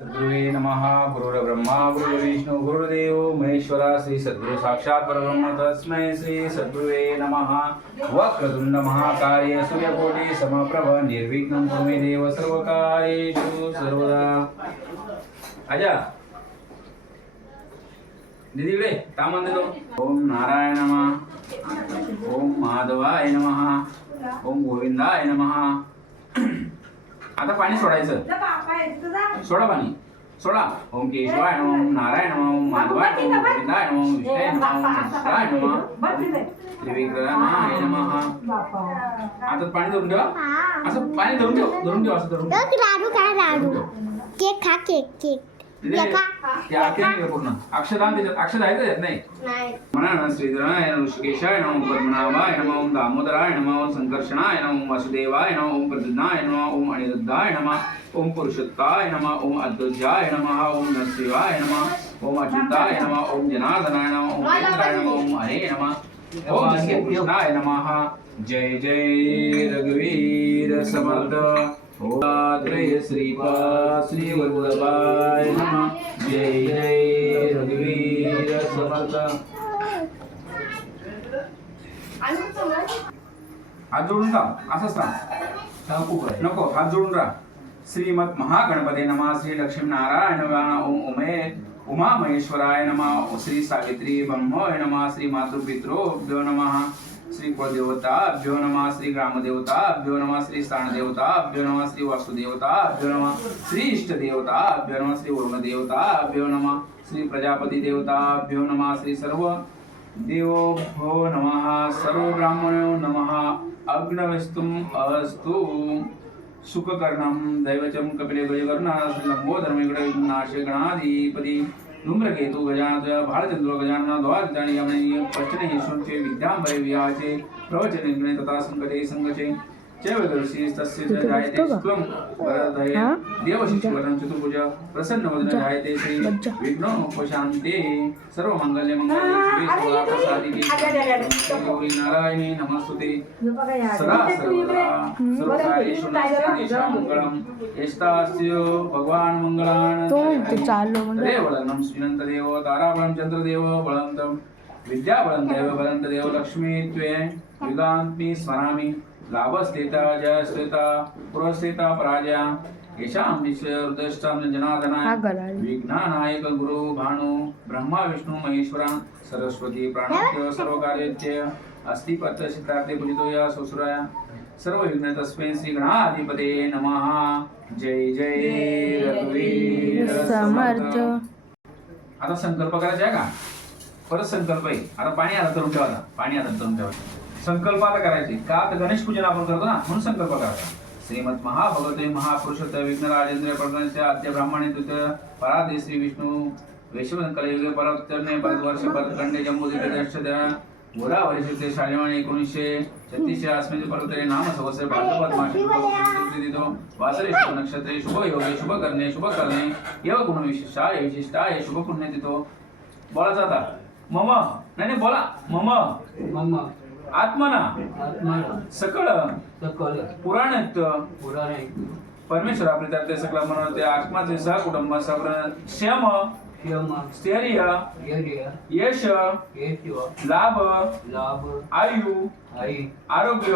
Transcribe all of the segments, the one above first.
सद्गुरुवे नमः। गुरुर्ब्रह्मा गुरुर्विष्णू गुरुर्देव महेश्वरा। श्री सद्गुरु साक्षात परब्रह्म तस्मै श्री सद्गुरुवे नमः। वक्रतुंड महाकाय सूर्यकोटि समप्रभ निर्विघ्नं कुरु मे देव सर्वकार्येषु सर्वदा। आजा दीदीकडे तामन देतो। ओम नारायण नमः, ओम माधवाय नमः, ओम गोविंदाय नमः। आता पाणी सोडायचं, सोडा पाणी सोडा। ओम केशवाय नमः, ओम नारायण नमः, ओम माधवाय नमः, ओम गोविंदाय नमः, ओम विष्णुवे नमः, ओम सहस्राय नमः, त्रिविक्रमाय नमः। आता पाणी धरून ठेवा, असं पाणी धरून ठेव, असं धरून ठेव। केक खा, केक पूर्ण अक्षदान त्याच्यात अक्षर आहे का? नाही म्हणा श्रीधराय नमः, ऋषिकेशाय नमः, ओम पद्मनाभाय नमः, ओम दामोदराय नमः, ओम संकर्षणाय नमः, ओम वासुदेवाय नमः, ओम प्रद्युम्नाय नमः, ओम अनिरुद्धाय नमः, ओम पुरुषोत्ताय नमः, ओम अद्वैताय नमः, ओम नरसिंहाय नमः, ओम अच्युताय नमः, ओम जनार्दनाय नमः, ओम केंद्राय नमः, ओम हरे नमः, ओम कृष्णाय नमः। जय जय रघुवीर समर्थ। ओम श्रीपाद श्री वल्लभाय नमः। जय जय रघुवीर समर्थ। हात जोडून थांब, असंच थांब, नको हात जोडून राहा। श्रीमद महागणपती नमः, श्री लक्ष्मी नारायण नमः, ओम उमा महेश्वराय नमः, श्री सावित्री ब्रह्मोय नमः, श्री मातृपितृभ्यो नमः, श्री कुलदेवताभ्यो नमः, श्री ग्रामदेवताभ्यो नमः, श्री स्थानदेवताभ्यो नमः, श्री वास्तुदेवताभ्यो नमः, श्री इष्टदेवताभ्यो नमः, श्री वरुणदेवताभ्यो नमः, श्री प्रजापति देवताभ्यो नमः, श्री सर्व देवोभ्यो नमः, सर्व ब्राह्मणो नमः। अग्नवस्तुम अस्तु सुखकर्णं दैवचं कपिले गजकर्णा श्री लंबोदरमेकडे नाशे गणाधिपति धूम्रकेतु गजानन भालचंद्र गजानन द्वादशानि यमनीय पश्चिमे ईश्वरचे विद्यांबरे विहाचे प्रवचने तथा संकटे संगचे चैवदर्शी तस्य च जायते शुक्लं वरदये देवशिष्यवरं चतुर्भुज प्रसन्नवदन जायते श्री विघ्नोपशान्ते सर्वमंगल्ये मंगल्ये शिवे सर्वार्थसाधिके गौरी नारायणी नमस्तुते सदा सर्वदा सर्वकार्येषु नमस्ते मंगलम् एष्टास्य भगवान् मंगलान् तदेव लग्नं श्रीनन्तदेव ताराबलं चन्द्रदेव बलन्तं विद्याबलं दैवबलं लक्ष्मी त्वे युगान्ति स्मरामि लाभस्थिता जयस्थिता पुरस्थिता पराजया येषां हृदयष्टां जनार्दनाय विघ्ननायक गुरु भानु ब्रह्मा विष्णु महेश्वरा सरस्वती प्राणोत्य सर्वकार्यस्य अस्ति पत्र सिद्धार्थे पूजितो या सुसुराया सर्व विघ्न तस्मै श्री गणाधिपते नमः। जय जय रघुवीर समर्थ। आता संकल्प करायचा आहे का? परत संकल्प आहे। आता पाणी आलं करून ठेवा, पाणी आलं करून ठेवा। संकल्प आता करायचे का? तर गणेश पूजन आपण करतो ना, म्हणून संकल्प करायचा। श्रीमद महाभगवते महापुरुषोत्तम विघ्न राजेंद्र प्रगणस्य आद्य ब्राह्मणे द्वितीय परादे श्री विष्णु वैश्वन कलयुगे परवर्तने भारतवर्ष भरतखंडे जम्बूद्वीपे गोदावरी शुद्धे शालिवाणी 1936 अस्मिन् पर्वते नाम संवत्सरे भाद्रपद मासे वासरे शुभ नक्षत्रे शुभ योगे शुभ करणे एव गुण विशिष्टाय शुभ पुण्यतिथो। बोला जाता मम नाही बोला मम आत्मना सकळ पुराणित परमेश्वर प्रीत्यार्थे सकळ म्हणते आत्माचे सह कुटुंब सगळं क्षम स्थैर्य यश लाभ आयु आरोग्य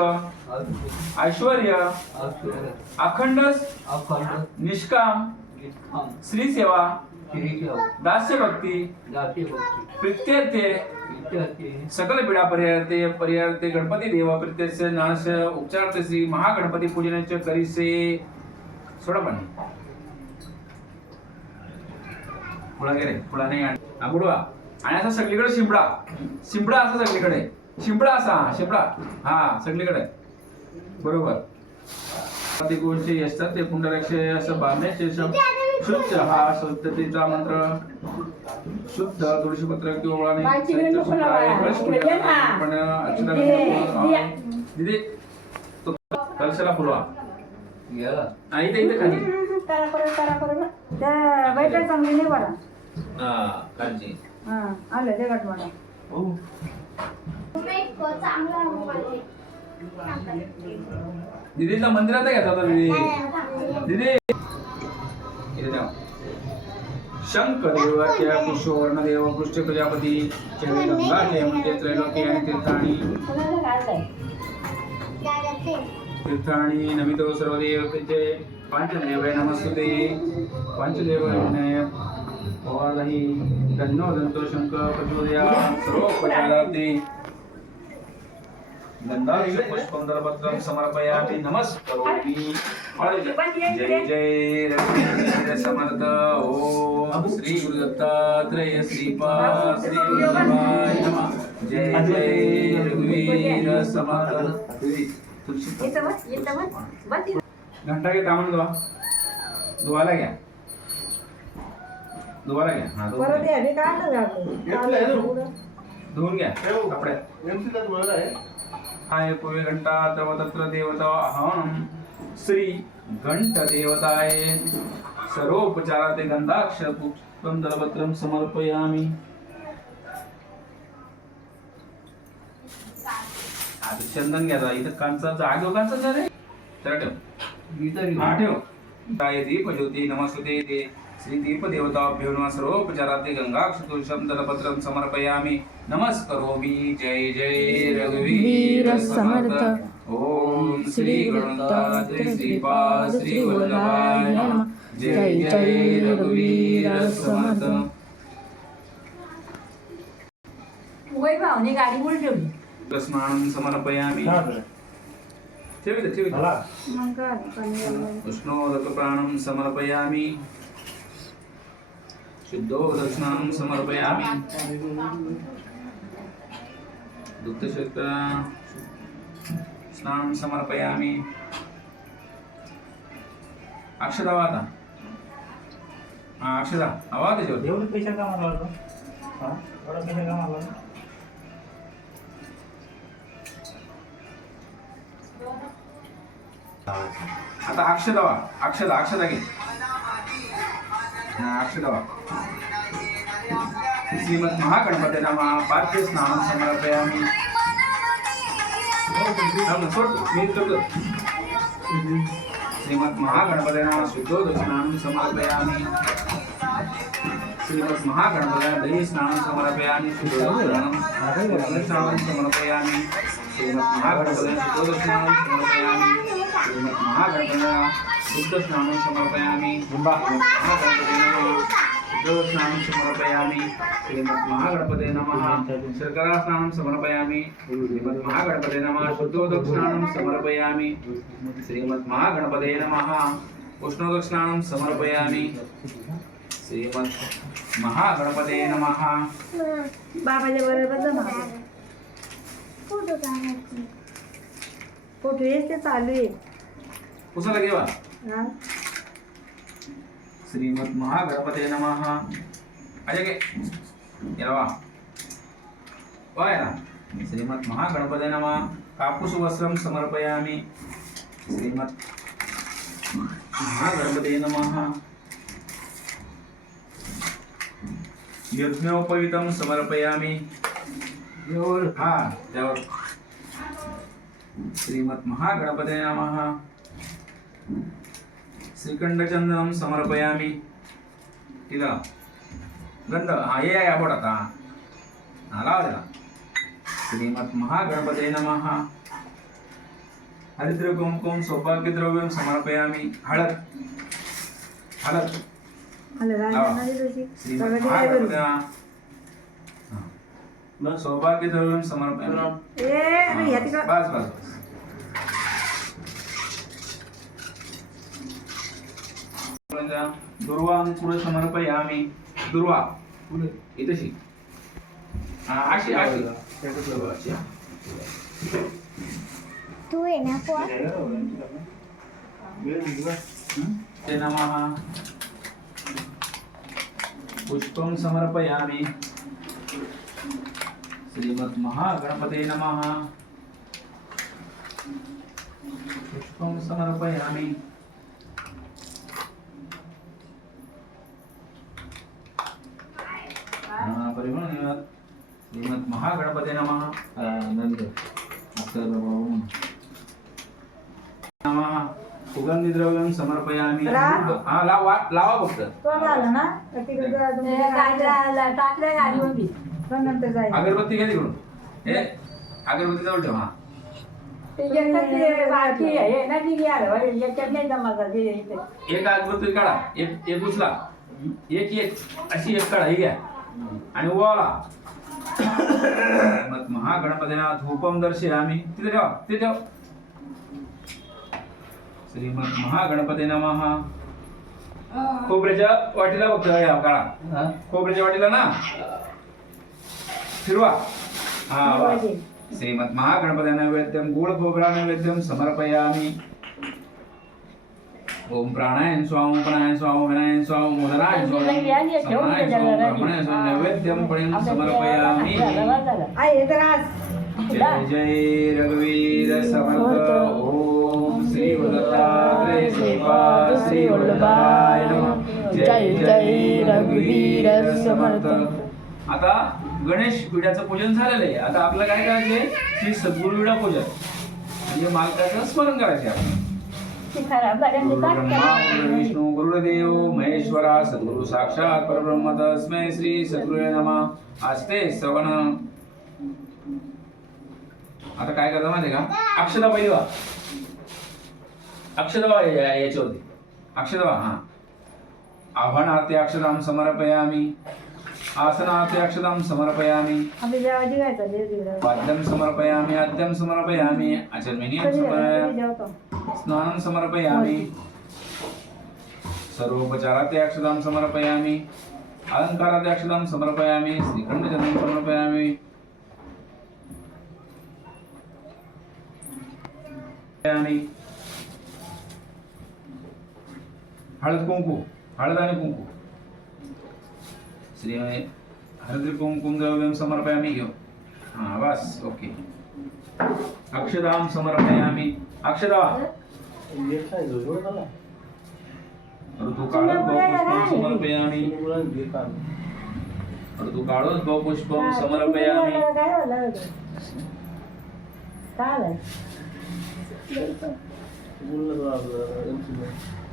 ऐश्वर्य अखंड निष्काम श्री सेवा दास्य भक्ती प्रीत्यर्थे सकल पीडा परिहरते गणपती देव प्रीत्यर्थे नाश उपचारते श्री महागणपती पूजनाचे करीसे। सोडा पाणी फुला गेले फुला नाही बुडवा आणि असा सगळीकडे शिंपडा असा सगळीकडे शिंपडा हा सगळीकडे बरोबर। ते गोष्टी असतात ते पुंडरक्षे असं बांधण्याचे शुद्ध हा शुद्धतेचा मंत्र शुद्ध तुळशीपत्र किंवा दिदी कलशाला फुलवा आणि इथे खाली काळजी आलं ते गट म्हणा दीदीचा मंदिरात घ्यायचा होता दीदी दीदी इथे जाऊ शंकरदेव त्या पुष्पवर्णदेव पृष्ठ प्रजापती गंगा जयमंते त्रैलोक्य आणि तीर्थाणी तीर्थाणी नमितो सर्वदेव प्रत्यय पंचदेवाय नमस्ते पंचदेवाय ओवादहि तन्नो दंतो शंकर प्रचोदयात् सर्वोपचारार्थे गंधाक्ष पुष्पंदरपत्रं समर्पयामि नमस्करोमि जय जय रघुवीर समर्थ ओम श्री गुरु दत्तात्रेय श्रीपाद श्री गुरुदेवाय नमः जय जय रघुवीर समर्थ घंटा घे तामण दुवाला घ्या हा परत याने काय ना धुवून घ्या कपड्यात हाय पूर्वे घंटा तव तत्र देवता अहं श्री घंट देवताय सर्वोपचाराते गंधाक्ष पुष्पं दलपत्रं समर्पयामि आता चंदन घ्या इथं कांचा जागो कांचा झाले तर ठेव काय दीप ज्योती नमस्ते ते श्री दीप देवताभ्यो नमः सर्वोपचाराते गंगाक्ष तुलसं दलपत्रं समर्पयामि नमस्करोमि जय जय रघुवीर समर्थ ओम श्री गणनाथ श्रीपाद श्री वल्लभाय नमः जय जय रघुवीर समर्थ वय भावने गाडी मुळे ठेवली स्नानं समर्पयामि ठेवी मग काय उष्णोदक प्राणं समर्पयामि शुद्धोदक स्नानं समर्पयामि दुग्धशक्त स्नानं समर्पयामि अक्षदा वाता अक्षदा आवाज जो देवळी पैसा कामाला लागलो हा बडा पैसा कामाला लागलो आता अक्षदा घे अक्षदा श्रीमद महागणपते नमः पार्थ्य स्नानं समर्पयामि श्रीमद महागणपते नमः शुद्धोदक स्नानं समर्पयामि श्रीमद महागणपते दही स्नानं समर्पयामि शुद्धोदक स्नानं समर्पयामि श्रीमद महागणपते शुद्धोदक स्नानं समर्पयामि श्रीमद महागणपते शुद्ध स्नानं समर्पयामि महागणपते नमः शुद्ध स्नानं समर्पयामि श्रीमद महागणपते नमः शर्करा स्नानं समर्पयामि श्रीमद महागणपते नमः शुद्धोदक स्नानं समर्पयामि श्रीमद महागणपते नमः उष्णोदक स्नानं समर्पयामि श्रीमद महागणपते नमः बाबाच्या बरोबर जमा फोटो येते चालू आहे कुशाला घेवा हा श्रीमद महागणपते नमः अजय के येवा वायला श्रीमद महागणपते नमः कापूस वस्त्रं समर्पयामि श्रीमद महागणपते नमः यज्ञोपवीतं समर्पयामि हा त्यावर श्रीमद महागणपते नमः श्रीखंडचंदनं समर्पयामि इला गंध ये याबोड आता आला श्रीमद महागणपते नमः हरिद्र कुमकुम सौभाग्यद्रव्यं समर्पयामि हळद आलं राजनारी रोजी श्रीमद महागणपते सौभाग्यद्रव्यं समर्पयामि ए या तिकडं बस दुर्वांकुर समर्पयामि दुर्वा इतशी अशी तू आहे ना पोहा ते नमः पुष्पं समर्पयामि श्रीमद महागणपते नमः पुष्पं समर्पयामि श्रीमद महागणपते नमः नमः सुगंधी द्रव्यम समर्पयामी. राम. हा लावा फक्त. तो झाला ना तर तिकडे जा तुम्ही टाकल्या गाडीवर पण नंतर जायचं अगरबत्ती घ्या तिकडून. हे अगरबत्ती जवळ ठेव. हा बाकी आहे ना ती घ्यायला याच्यात नाही जमा एक अगरबत्ती काढा. एक उचला. एक अशी एक काढा. ही घ्या आणि ओवाळा. मग महागणपतीना धूपम दर्शयामी. तिथे ठेवा. तिथे ठेवा. श्रीमद महागणपती नमः. खोबऱ्याच्या वाटीला बघतो काढा. खोबऱ्याच्या वाटीला ना फिरवा. हा वा. श्रीमद महागणपती नैवेद्यम गुळ खोबरा नैवेद्यम समर्पयामी. ओम प्राणायन स्वाम प्राणायन स्वाम विनायन स्वाम मोदनाय स्वाम समनाय स्वाम ब्रह्मणाय स्वाम नैवेद्यम पणिम समर्पयामी. आई हे तर आज जय जय रघुवीर समर्थ. ओम श्री दत्तात्रेय श्रीपाद श्री वल्लभाय नमः. जय जय रघुवीर समर्थ. आता गणेश विड्याचं पूजन झालेलं आहे. आता आपल्याला काय करायचंय? श्री सद्गुरु विडा पूजन म्हणजे मालकाचं स्मरण करायचे आपण. गुरु ब्रह्मा गुरु विष्णू गुरुदेव महेश्वरा सद्गुरु साक्षात परब्रह्म तस्मै श्री सद्गुरुवे नमः. आस्ते श्रवण. आता काय करता माहिती का? अक्षता पहिली वा. अक्षता याच्यावरती अक्षता. हा आव्हानार्थे अक्षतां समर्पयामी. आसनार्थे अक्षतां समर्पयामी. आम्ही जेव्हा जिवायचं देव पाद्यं समर्पयामी. आद्यं समर्पयामी. आचर्मणीयं समर्पयामी. स्नानं समर्पयामी. सर्वोपचारार्थे अक्षतां समर्पयामी. अलंकारार्थे अक्षतां समर्पयामी. श्रीखंडचंदनं समर्पयामी. हळद कुंकू. हळद आणि कुंकू. श्री हळदी कुंकुम द्रव्यम समर्पयामी. घेऊ. हा बस ओके. अक्षतां समर्पयामी. अक्षता ऋतुकाळ समर्पयामी. ऋतुकाळ पुष्पम समर्पयामी. काय झालं काय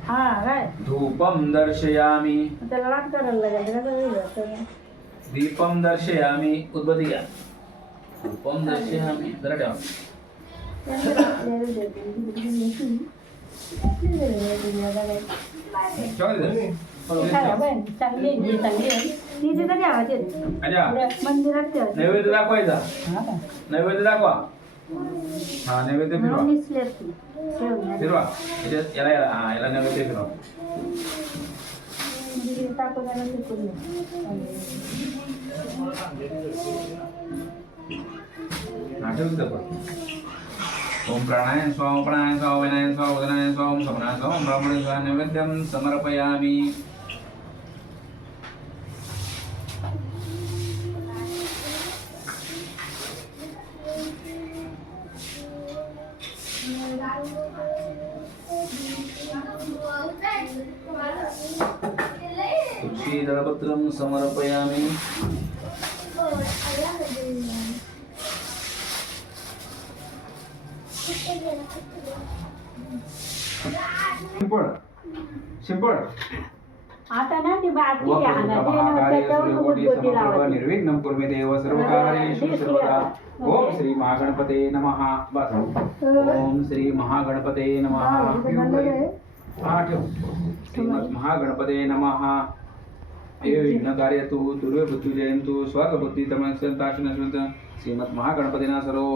हा काय धूपम दर्शयामी. त्याला लाट करायला लागेल. दीपम दर्शयामी. उद्बत्ती घ्या. धूपम दर्शयामी. जरा ठेवा. मंदिरात नैवेद्य दाखवायचा. नैवेद्य दाखवा. हा नैवेद्य फिरवा. फिरवा. याला नैवेद्य फिरवा. ओम प्राणायन स्वाम प्राणायन स्वाम विनायन स्वाम उदनायन स्वाम समनायन स्वाम ब्राह्मण स्वाम नैवेद्यम समर्पयामी. तुलसी दलपत्रम समर्पयामी. सिंपल. आता ना ती बाकी निर्विघ्नं कुर्मे देव सर्वकार्येषु सर्वदा. ओम श्री महागणपते नमः. ओम श्री महागणपते नमः. हा ठेव. श्रीमद महागणपते नमः. हे विघ्नकार्यतु दुर्वबुद्धि जयन्तु स्वार्थबुद्धि तमस्यन्ताशनस्वन्त. श्रीमद महागणपतीना सर्व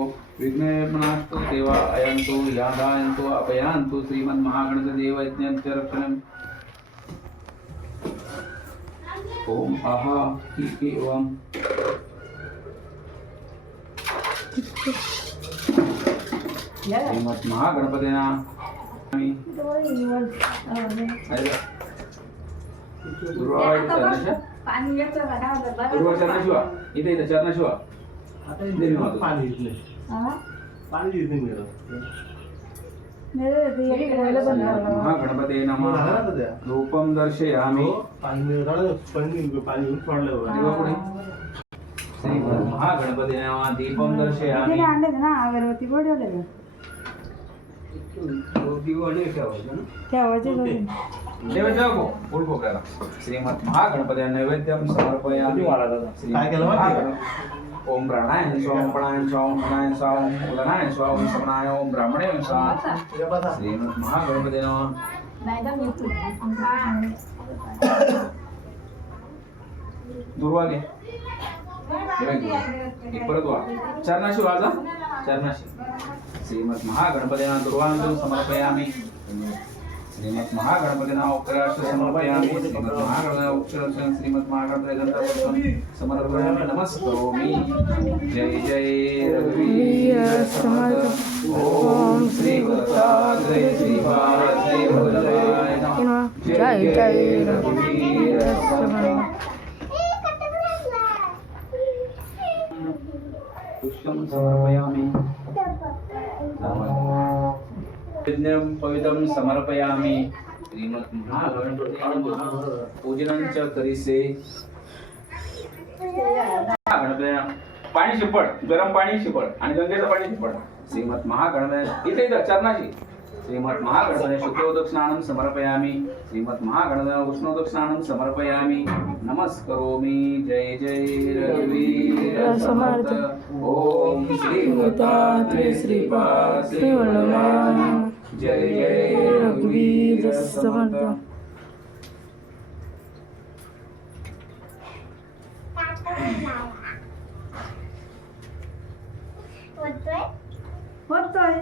विघ्ननास्तु देवा अयन्तु यादायन्तु अपयान्तु. श्रीमद महागणपती देव यज्ञस्य रक्षणम्. ओम आहा ही एवं श्रीमद महागणपतीना पाणी येतं चरणशिवा. इथे इथे चरणशिवा. महागणपते नमः. धूपम दर्शयामी. श्रीमद महागणपते नमः. दीपम दर्शयामी. ना अगरबत्ती ठेवायची घरी. नैवेद्य फुल खोकल्याला श्रीमद महागणपती नैवेद्यम समर्पयामि काय केलं माहिती ओम प्राणाय स्वाम प्राणाय स्वाम प्राणाय स्वाम उदनाय स्वाम समनाय ओम ब्राह्मणे स्वाम श्रीमद महागणपती नमः नाही तर मी दुर्वा घे एक परत वा चरणाशी वाजा चरणाशी श्रीमद महागणपतीना दुर्वांतम समर्पयामि श्रीमद महागणपतीना उपराष्ट्र समर्पयामि श्रीमद महागणपतीना उपराष्ट्र श्रीमद महागणपती समर्पयामि नमस्करोमि जय जय रघुवीर समर्थ ओम श्री दत्तात्रेय श्री वल्लभाय नमः जय जय रघुवीर समर्थ पुष्पं समर्पयामि यज्ञं पवित्रं समर्पयामि श्रीमद महागणपती पूजनं च करिसे गणपतीला पाणी शिपड गरम पाणी शिपड आणि गंगेचं पाणी शिपड श्रीमद महागणपती इथे इथं चरणाशी श्रीमद महागणपती शुक्रोदक स्नानं समर्पयामि श्रीमद महागणपती उष्णोदक स्नानं समर्पयामि नमस्करोमि जय जय रघुवीर समर्थ ओम श्री दत्तात्रेय श्रीपाद श्री वल्लभाय जय जय रघुवीर समर्थ होतोय.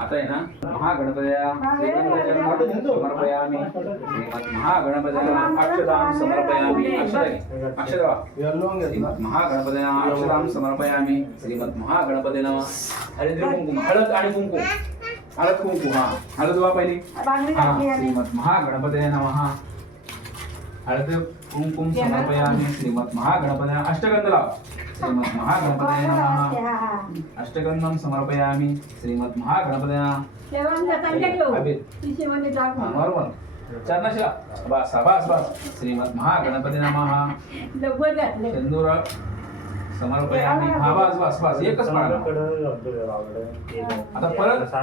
आता आहे ना महागणपत्या समर्पयामि श्रीमद महागणपत्या अक्षदां समर्पयामि अक्षदा श्रीमद महागणपत्या अक्षदां समर्पयामि श्रीमद महागणपतीना हळद कुंकुम हळद आणि कुंकुम हळद कुंकुम हा हळद वा पहिली बांगडी हा घातली आणि श्रीमद महागणपतीने नमः हळद कुंकुम समर्पयामि श्रीमद महागणपत्या अष्टगंध लाव श्रीमद महागणपतीने नमः अष्टगंधं समर्पयामि श्रीमद महागणपतीना शेवंत चांगले घेऊ अभित ती शेवंत टाकू नॉर्मल चरणाशी बस बस बस श्रीमद महागणपती नमः लवकर घातले सिंदूर समर्पयामि हा बस बस बस एकच पाणी आता परत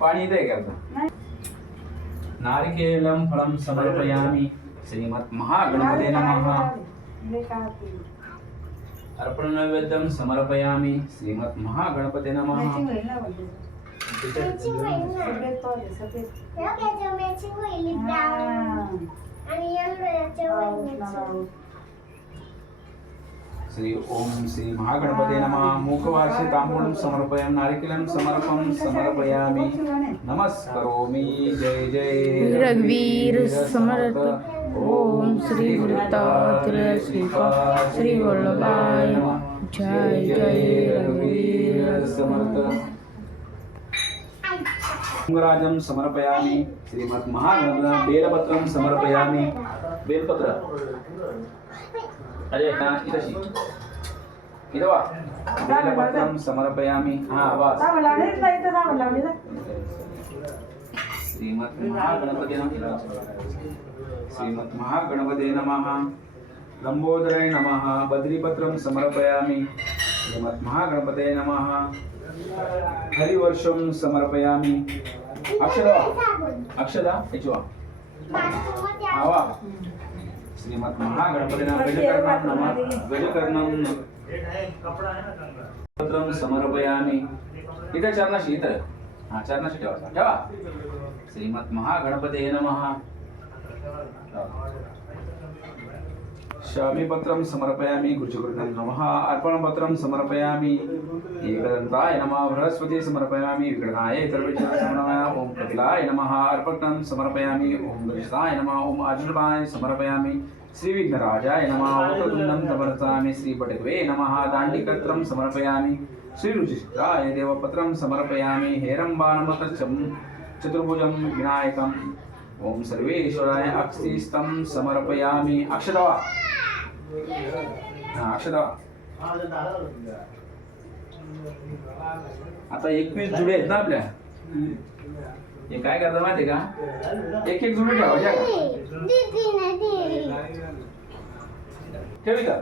पाणी दे करता नारिकेलं फलं समर्पयामि श्रीमद महागणपती नमः अर्पण नैवेद्यं समर्पयामि श्रीमद महागणपती नमः श्री ओम श्री महागणपते नमः मुखवासी तांबूलं समर्पयामि नारिकेलं समर्पयामि नमस्करोमि जय जय रघुवीर समर्थ ओम श्री दत्तात्रेय श्रीपाद श्री वल्लभाय जय जय रघुवीर समर्थ राजं समर्पयामि श्रीमद महागणपती बेलपत्रं समर्पयामि बेलपत्र अरे ना इथशी इथं वा बेलपत्रं समर्पयामि हा वास श्रीमद महागणपती नमः श्रीमद महागणपते नमः लंबोदराय नमः बद्रीपत्रं समर्पयामि श्रीमद महागणपते नमः हरिवर्षं समर्पयामि अक्षदा इचवा आवा श्रीमद महागणपतीना गजकर्णं नमः गजकर्णं पत्रं समर्पयामि इथं चरणाशी इथं हा चरणाशी ठेवा श्रीमद महागणपते नमः शामीपत्रं समर्पयामि गुरुचक्रुतं नमः अर्पणपत्रं समर्पयामि एकदन्ताय नमः बृहस्पति समर्पयामि विघ्नाय सर्वेश्वराय समर्पयामि ओम कपिलाय नमः अर्पणं समर्पयामि ओम गणेशाय नमः ओम आजुर्भाय समर्पयामि श्री विघ्नराजाय नमः वक्रतुण्डं समर्पयामि श्री पटवे नमः दाण्डिकत्रं समर्पयामि श्री रुचिराय देवपत्रं समर्पयामि हेरम्बानमतचं चतुर्भुजं विनायकम् ओम सर्वेश्वराय अक्षिस्तं समर्पयामि अक्षदा अक्षदा आता 21 जुडे आहेत ना आपल्या हे काय करतात माहिती का एक एक जुडे ठेवायचे का ठेवी का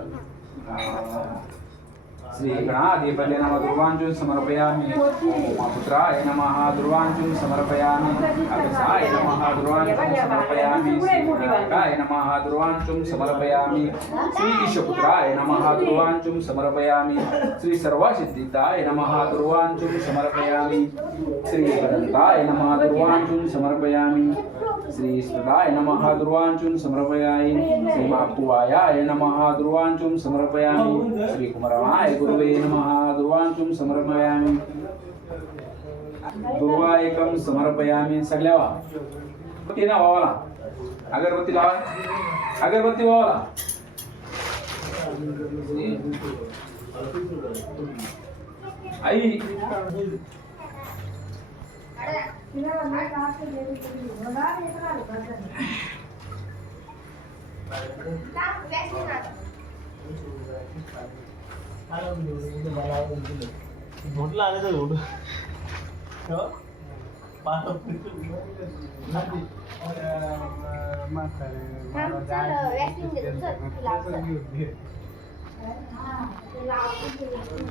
श्री गणाधिपते नमः दुर्वांचून् समर्पयामि उमापुत्राय नमः दुर्वांचून् समर्पयामि अगसाय नमः दुर्वांचून् समर्पयामि श्रीनागाय नमः दुर्वांचून् समर्पयामि श्री ईशपुत्राय नमः दुर्वांचून् समर्पयामि श्री सर्वसिद्धिताय नमः दुर्वांचून् समर्पयामि श्री अनंताय नमः दुर्वांचून् समर्पयामि श्री स्मृताय नमः दुर्वांचून् समर्पयामि श्री मापुवायाय नमः दुर्वांचून् समर्पयामि श्री कुमारमाय गुरुवे नमः दुर्वांचून् समर्पयामि दुर्वायकं समर्पयामि सगळ्या अगरबत्ती ना वावाला अगरबत्ती लावा अगरबत्ती वावाला आई घोटला आले तर घोट वॅक्सिन